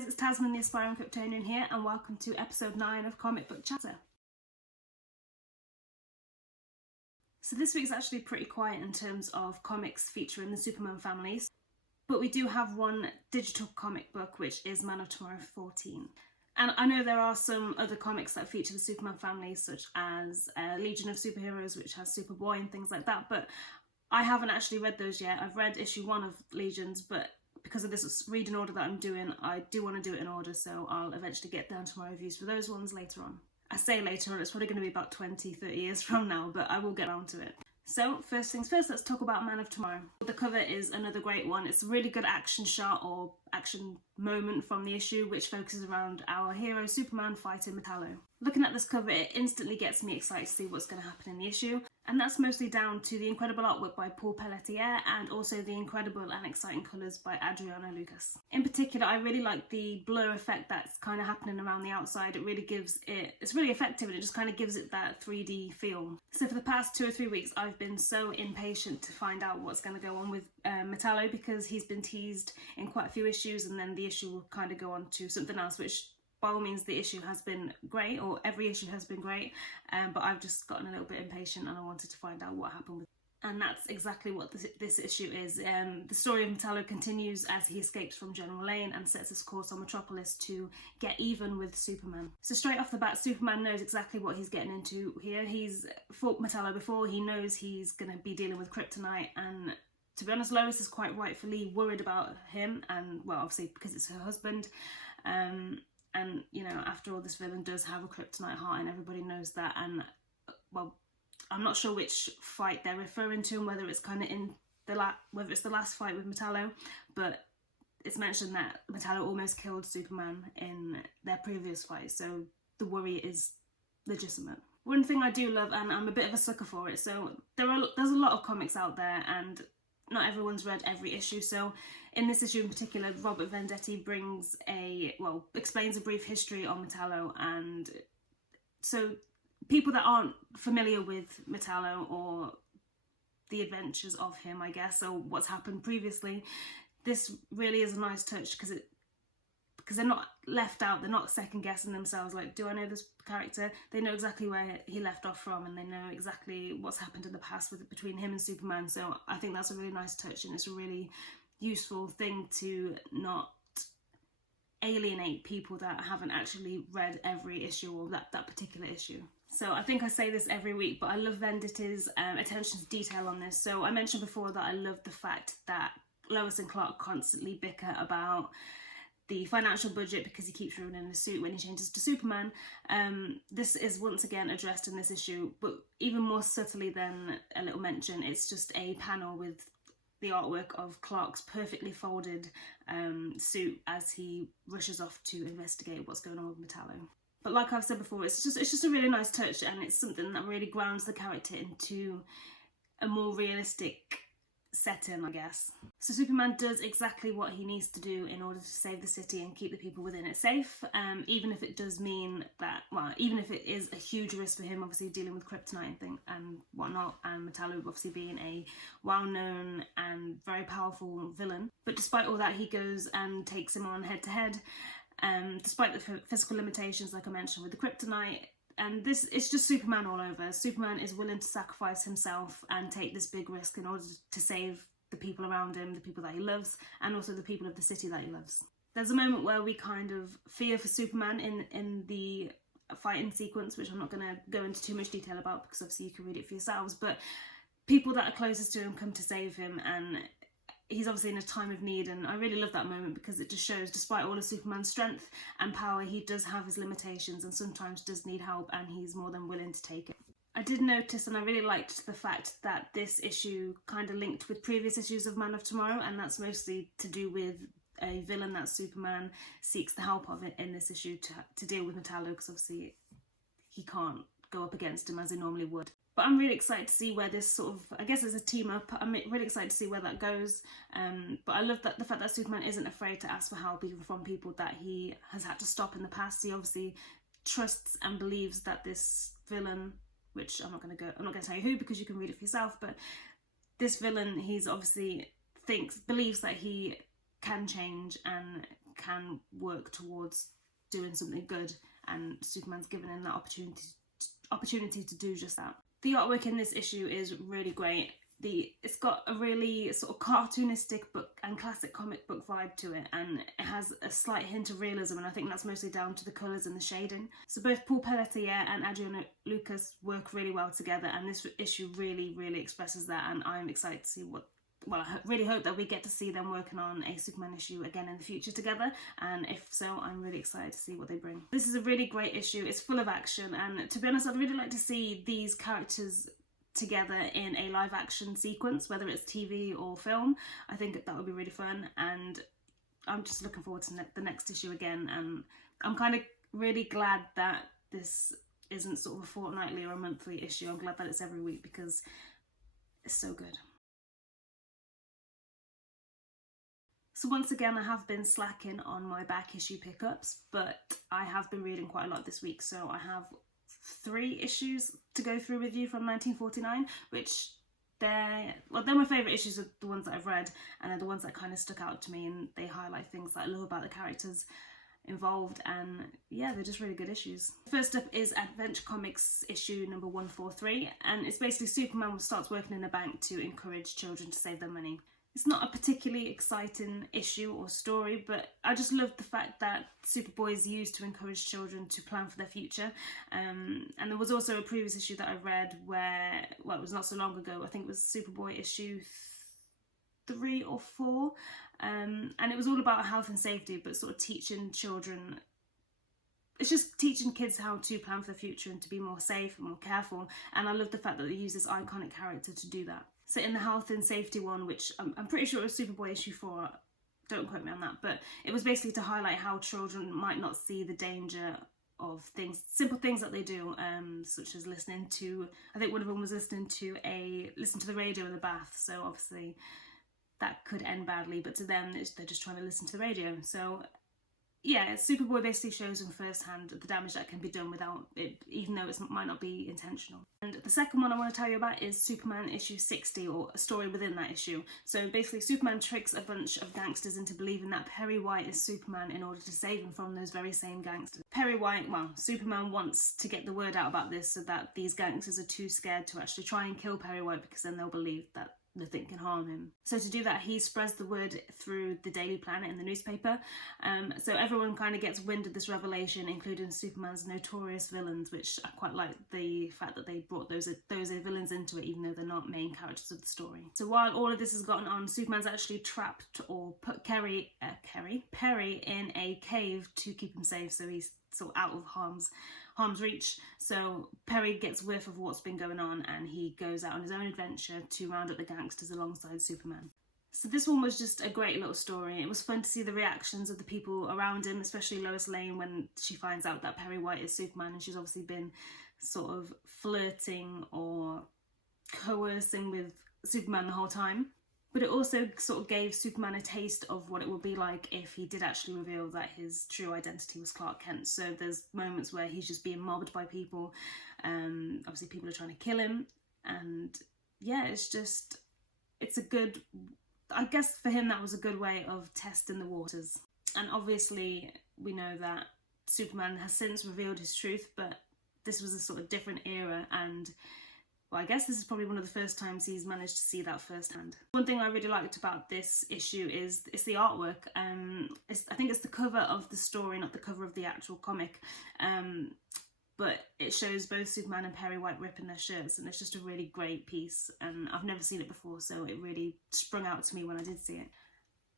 guys, it's Tasman the Aspiring Kryptonian here, and welcome to episode 9 of Comic Book Chatter. So this week's actually pretty quiet in terms of comics featuring the Superman families, but we do have one digital comic book, which is Man of Tomorrow 14. And I know there are some other comics that feature the Superman family, such as Legion of Superheroes, which has Superboy and things like that, but I haven't actually read those yet. I've read issue 1 of Legions, but because of this reading order that I'm doing, I do want to do it in order, so I'll eventually get down to my reviews for those ones later on. I say later on, it's probably going to be about 20-30 years from now, but I will get around to it. So, first things first, let's talk about Man of Tomorrow. The cover is another great one. It's a really good action shot or action moment from the issue, which focuses around our hero Superman fighting Metallo. Looking at this cover, it instantly gets me excited to see what's going to happen in the issue, and that's mostly down to the incredible artwork by Paul Pelletier and also the incredible and exciting colours by Adriano Lucas. In particular, I really like the blur effect that's kind of happening around the outside. It really gives it's really effective, and it just kind of gives it that 3D feel. So for the past 2 or 3 weeks, I've been so impatient to find out what's going to go on with Metallo, because he's been teased in quite a few issues, and then the issue will kind of go on to something else, which by all means the issue has been great, or every issue has been great, but I've just gotten a little bit impatient and I wanted to find out what happened with it. And that's exactly what this issue is. The story of Metallo continues as he escapes from General Lane and sets his course on Metropolis to get even with Superman. So straight off the bat, Superman knows exactly what he's getting into here. He's fought Metallo before, he knows he's going to be dealing with kryptonite, and to be honest, Lois is quite rightfully worried about him, and well, obviously because it's her husband. And, you know, after all, this villain does have a kryptonite heart, and everybody knows that. And, well, I'm not sure which fight they're referring to, and whether it's kind of in whether it's the last fight with Metallo, but it's mentioned that Metallo almost killed Superman in their previous fight, so the worry is legitimate. One thing I do love, and I'm a bit of a sucker for it, so there's a lot of comics out there, and not everyone's read every issue, so in this issue in particular, Robert Venditti explains a brief history on Metallo, and so people that aren't familiar with Metallo or the adventures of him, I guess, or what's happened previously, this really is a nice touch, because they're not left out, they're not second guessing themselves, like, do I know this character? They know exactly where he left off from, and they know exactly what's happened in the past between him and Superman, so I think that's a really nice touch, and it's a really useful thing to not alienate people that haven't actually read every issue or that particular issue. So I think I say this every week, but I love Venditti's attention to detail on this. So I mentioned before that I love the fact that Lois and Clark constantly bicker about the financial budget because he keeps ruining his suit when he changes to Superman. This is once again addressed in this issue, but even more subtly than a little mention. It's just a panel with the artwork of Clark's perfectly folded suit as he rushes off to investigate what's going on with Metallo. But like I've said before, it's just a really nice touch, and it's something that really grounds the character into a more realistic setting, I guess. So Superman does exactly what he needs to do in order to save the city and keep the people within it safe, even if it does mean that, well, even if it is a huge risk for him, obviously dealing with kryptonite and whatnot, and Metallo obviously being a well-known and very powerful villain. But despite all that, he goes and takes him on head-to-head, despite the physical limitations, like I mentioned, with the kryptonite. And this, it's just Superman all over. Superman is willing to sacrifice himself and take this big risk in order to save the people around him, the people that he loves, and also the people of the city that he loves. There's a moment where we kind of fear for Superman in the fighting sequence, which I'm not going to go into too much detail about, because obviously you can read it for yourselves, but people that are closest to him come to save him, and he's obviously in a time of need, and I really love that moment, because it just shows, despite all of Superman's strength and power, he does have his limitations and sometimes does need help, and he's more than willing to take it. I did notice, and I really liked the fact that this issue kind of linked with previous issues of Man of Tomorrow, and that's mostly to do with a villain that Superman seeks the help of in this issue to deal with Metallo, because obviously he can't go up against him as he normally would. But I'm really excited to see where this sort of, I guess as a team up, I'm really excited to see where that goes. But I love the fact that Superman isn't afraid to ask for help even from people that he has had to stop in the past. He obviously trusts and believes that this villain, which I'm not going to tell you who, because you can read it for yourself, but this villain, he's obviously believes that he can change and can work towards doing something good, and Superman's given him that opportunity to do just that. The artwork in this issue is really great. It's got a really sort of cartoonistic book and classic comic book vibe to it, and it has a slight hint of realism, and I think that's mostly down to the colours and the shading. So both Paul Pelletier and Adriano Lucas work really well together, and this issue really, really expresses that, and I'm excited to see I really hope that we get to see them working on a Superman issue again in the future together, and if so, I'm really excited to see what they bring. This is a really great issue. It's full of action, and to be honest, I'd really like to see these characters together in a live action sequence, whether it's TV or film. I think that would be really fun, and I'm just looking forward to the next issue again, and I'm kind of really glad that this isn't sort of a fortnightly or a monthly issue. I'm glad that it's every week because it's so good. So once again, I have been slacking on my back issue pickups, but I have been reading quite a lot this week, so I have 3 issues to go through with you from 1949, which they're my favourite issues of the ones that I've read, and they're the ones that kind of stuck out to me, and they highlight things that I love about the characters involved, and yeah, they're just really good issues. First up is Adventure Comics issue number 143, and it's basically Superman starts working in a bank to encourage children to save their money. It's not a particularly exciting issue or story, but I just love the fact that Superboy is used to encourage children to plan for their future. And there was also a previous issue that I read where, well, it was not so long ago, I think it was Superboy issue 3 or 4, and it was all about health and safety, but sort of teaching children, it's just teaching kids how to plan for the future and to be more safe and more careful, and I love the fact that they use this iconic character to do that. So in the health and safety one, which I'm pretty sure it was Superboy issue 4, don't quote me on that, but it was basically to highlight how children might not see the danger of things, simple things that they do, such as listening to, I think one of them was listening to the radio in the bath, so obviously that could end badly, but to them they're just trying to listen to the radio. So yeah, Superboy basically shows them firsthand the damage that can be done without it, even though it might not be intentional. And the second one I want to tell you about is Superman issue 60, or a story within that issue. So basically Superman tricks a bunch of gangsters into believing that Perry White is Superman in order to save him from those very same gangsters. Superman wants to get the word out about this so that these gangsters are too scared to actually try and kill Perry White, because then they'll believe that nothing can harm him. So to do that, he spreads the word through the Daily Planet in the newspaper. So everyone kind of gets wind of this revelation, including Superman's notorious villains, which I quite like the fact that they brought those villains into it, even though they're not main characters of the story. So while all of this has gotten on, Superman's actually trapped or put Perry in a cave to keep him safe, so he's sort of out of harm's reach. So Perry gets whiff of what's been going on, and he goes out on his own adventure to round up the gangsters alongside Superman. So this one was just a great little story. It was fun to see the reactions of the people around him, especially Lois Lane when she finds out that Perry White is Superman, and she's obviously been sort of flirting or coercing with Superman the whole time. But it also sort of gave Superman a taste of what it would be like if he did actually reveal that his true identity was Clark Kent. So there's moments where he's just being mobbed by people. Obviously people are trying to kill him. And yeah, it's a good, I guess for him that was a good way of testing the waters. And obviously we know that Superman has since revealed his truth, but this was a sort of different era, and well, I guess this is probably one of the first times he's managed to see that firsthand. One thing I really liked about this issue is it's the artwork. I think it's the cover of the story, not the cover of the actual comic. But it shows both Superman and Perry White ripping their shirts, and it's just a really great piece. And I've never seen it before, so it really sprung out to me when I did see it.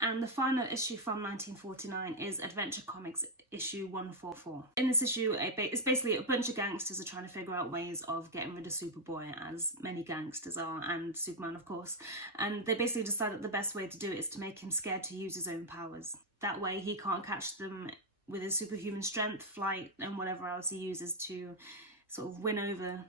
And the final issue from 1949 is Adventure Comics issue 144. In this issue, it's basically a bunch of gangsters are trying to figure out ways of getting rid of Superboy, as many gangsters are, and Superman of course. And they basically decide that the best way to do it is to make him scared to use his own powers. That way he can't catch them with his superhuman strength, flight, and whatever else he uses to sort of win over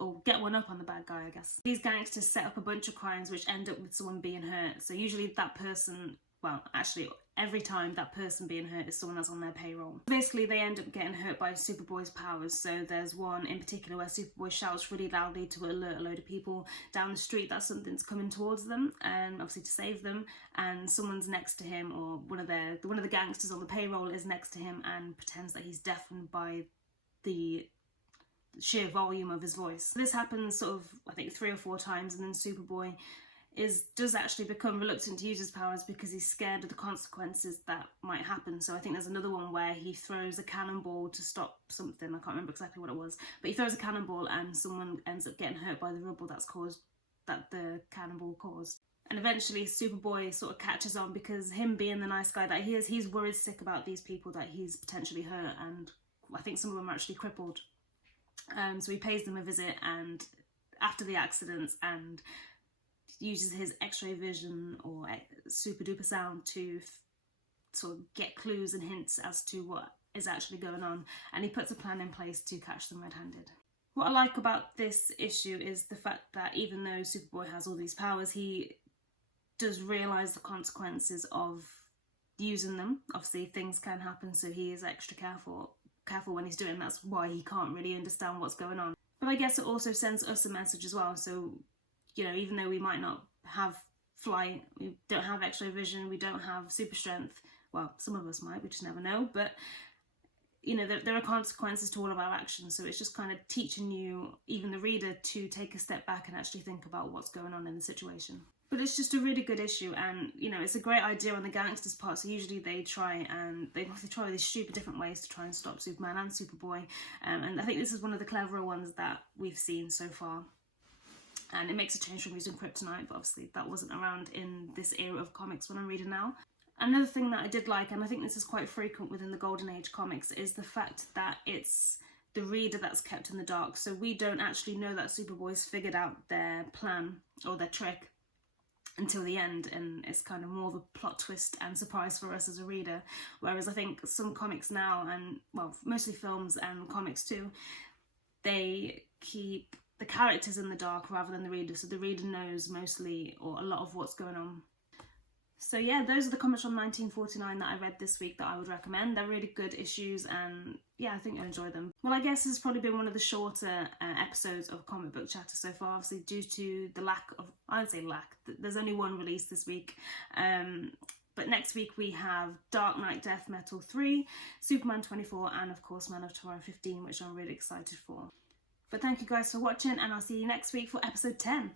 or get one up on the bad guy, I guess. These gangsters set up a bunch of crimes which end up with someone being hurt. So usually that person, well, actually every time that person being hurt is someone that's on their payroll. Basically, they end up getting hurt by Superboy's powers. So there's one in particular where Superboy shouts really loudly to alert a load of people down the street that something's coming towards them, and obviously to save them, and someone's next to him, or one of the gangsters on the payroll is next to him and pretends that he's deafened by the sheer volume of his voice. This happens sort of, I think, 3 or 4 times, and then Superboy does actually become reluctant to use his powers because he's scared of the consequences that might happen. So I think there's another one where he throws a cannonball to stop something. I can't remember exactly what it was, but he throws a cannonball and someone ends up getting hurt by the rubble that the cannonball caused. And eventually Superboy sort of catches on, because him being the nice guy that he is, he's worried sick about these people that he's potentially hurt, and I think some of them are actually crippled. So he pays them a visit and after the accidents, and uses his x-ray vision or super duper sound to sort of get clues and hints as to what is actually going on, and he puts a plan in place to catch them red-handed. What I like about this issue is the fact that even though Superboy has all these powers, he does realise the consequences of using them. Obviously things can happen, so he is extra careful when he's doing. That's why he can't really understand what's going on. But I guess it also sends us a message as well. So, you know, even though we might not have flight, we don't have x-ray vision, we don't have super strength, well, some of us might, we just never know, but you know, there are consequences to all of our actions. So it's just kind of teaching you, even the reader, to take a step back and actually think about what's going on in the situation. But it's just a really good issue, and you know, it's a great idea on the gangsters' part. So usually they try these stupid different ways to try and stop Superman and Superboy, and I think this is one of the cleverer ones that we've seen so far. And it makes a change from using kryptonite, but obviously that wasn't around in this era of comics when I'm reading now. Another thing that I did like, and I think this is quite frequent within the Golden Age comics, is the fact that it's the reader that's kept in the dark. So we don't actually know that Superboy's figured out their plan or their trick until the end, and it's kind of more of a plot twist and surprise for us as a reader. Whereas I think some comics now, and well, mostly films and comics too, they keep the characters in the dark rather than the reader, so the reader knows mostly or a lot of what's going on. So yeah, those are the comics from 1949 that I read this week that I would recommend. They're really good issues, and yeah, I think you'll enjoy them. Well, I guess this has probably been one of the shorter episodes of Comic Book Chatter so far, obviously due to the lack of, I would say lack, there's only one release this week. But next week we have Dark Knight Death Metal 3, Superman 24, and of course Man of Tomorrow 15, which I'm really excited for. But thank you guys for watching, and I'll see you next week for episode 10.